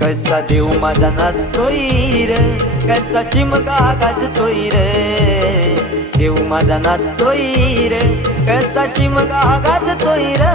कसा देव माझा नाचतोय र? कसा चिमका गाजतोय र? देव माझा नाचतोय र कसा चिमका गाजतोय र?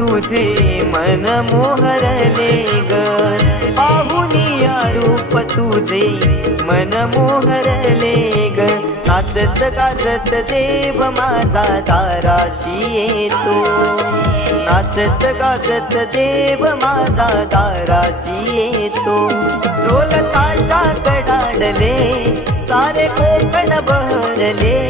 तुझे मन मोहरले ग. पाहुनी रूप तुझे मन मोहरले ग. नाचत गाजत देव माझा दाराशी येतो नाचत गाजत देव माझा दाराशी येतो ढोल ताशा कडाडले सारे कोकण बहरले.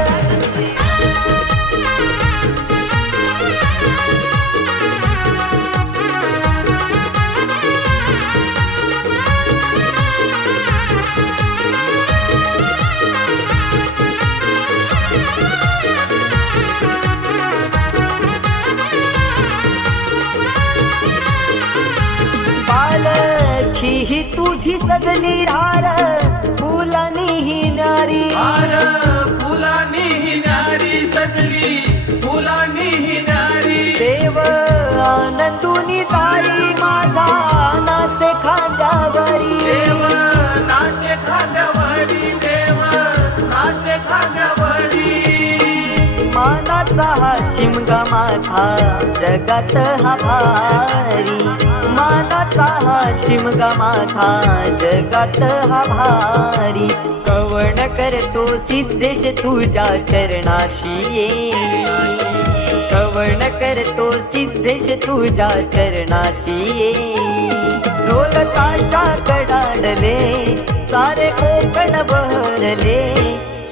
ही तुझी सजली रार फुलानी ही नारी. आर फुलानी ही नारी सजली. शिमगा माझा जगात हा भारी? मानाचा हा शिमगा माझा जगात हा भारी. कवण करतो सिद्धेश तुझ्या चरणाशी ये. कवण करतो सिद्धेश तुझ्या चरणाशी ये. कडाडले सारे कोकण बहरले.